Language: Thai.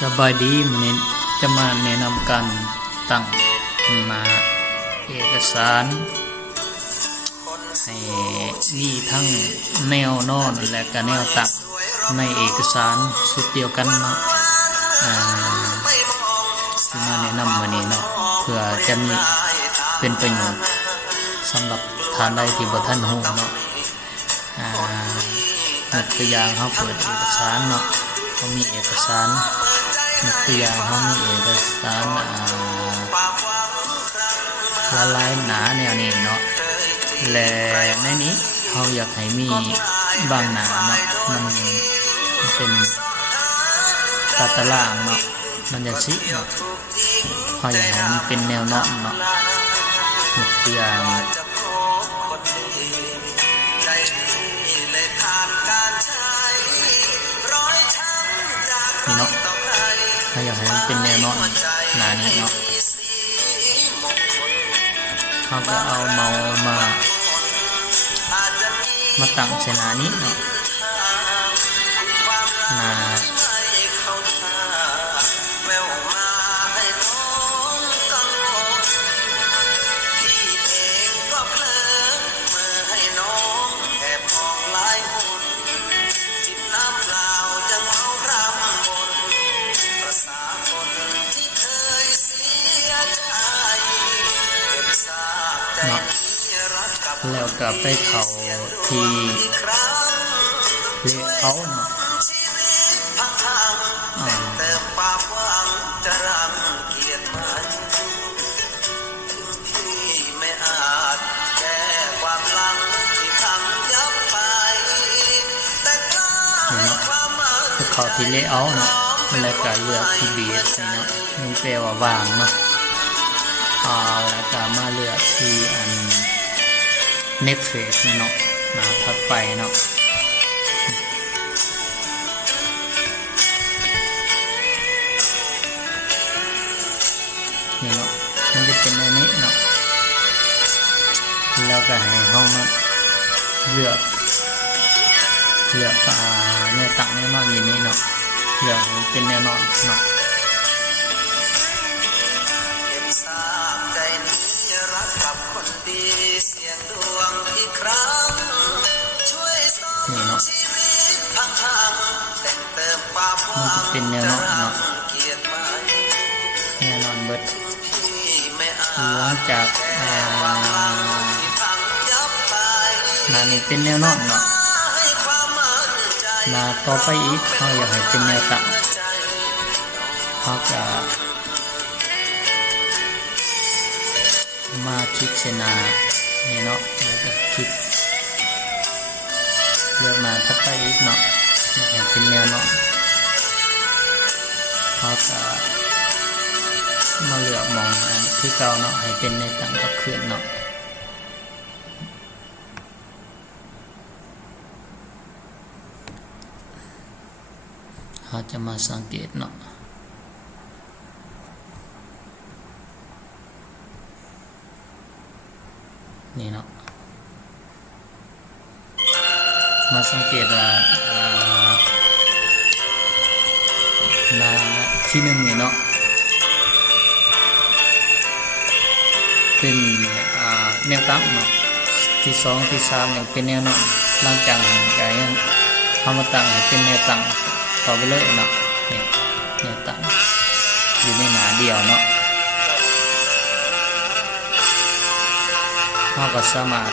สบายดีมื้อนี้จะมาแนะนำการตั้งหน้าเอกสารให้มีทั้งแนวนอนและก็แนวตั้งในเอกสารชุดเดียวกันเนาะที่มาแนะนำมื้อนี้เนาะเพื่อจะมีเป็นประโยชน์สำหรับท่านใดที่บ่ทันรู้เนาะยกตัวอย่างเฮาเปิดเอกสารเนาะเฮามีเอกสารยกตัวอย่างเฮามีเอกสารละลายหนาแนวนี้เนาะและในนี้เฮาอยากให้มีบางหนาเนาะมันเป็นตารางเนาะมันจะสิเนาะเฮาอยากให้มันเป็นแนวนอนเนาะยกตัวอย่างนี่เนาะถ้าอยากให้มันเป็นแนวนอนหนานี้เนาะเขาก็เอาเมาส์มาตั้งใส่หนานี้เนาะหนาเนาะแล้วก็ไปเข้าที่เลเยอร์เนาะเข้าที่เลเยอร์เนาะแล้วก็เลือกที่เบสนี่เนาะมันแปลว่าวางเนาะแล้วก็มาเลือกที่next phase เนาะหน้าถัดไปเนาะนี่เนาะมันจะเป็นอันนี้เนาะแล้วก็ให้เฮามาเลือกแนวตั้งแนวนอนอย่างนี้เนาะเลือกให้เป็นแนวนอนเนาะนี่เนาะมันจะเป็นแนวนอนเนาะแนวนอนเบิดหลังจากหน้านี้เป็นแนวนอนเนาะหน้าต่อไปอีกเขาอยากให้เป็นแนวตั้งเขาจะมาคลิกเส้นหน้านี่เนาะแล้วก็คลิกเลือกมาถัดไปอีกเนาะเป็นแนวนอนเขาจะมาเลือกมองที่เก่าเนาะให้เป็นในตั้งกับเคลื่อนเนาะเขาจะมาสังเกตเนาะนี่เนาะมาสังเกตว่าหน้าที่หนึ่งนี่เนาะเป็นแนวตั้งเนาะที่สองที่สามยังเป็นแนวนอนหลังจากนั้นก็ยังเอามาตั้งให้เป็นแนวตั้งต่อไปเลยเนาะนี่แนวตั้งอยู่ในหน้าเดียวเนาะเราก็สามารถ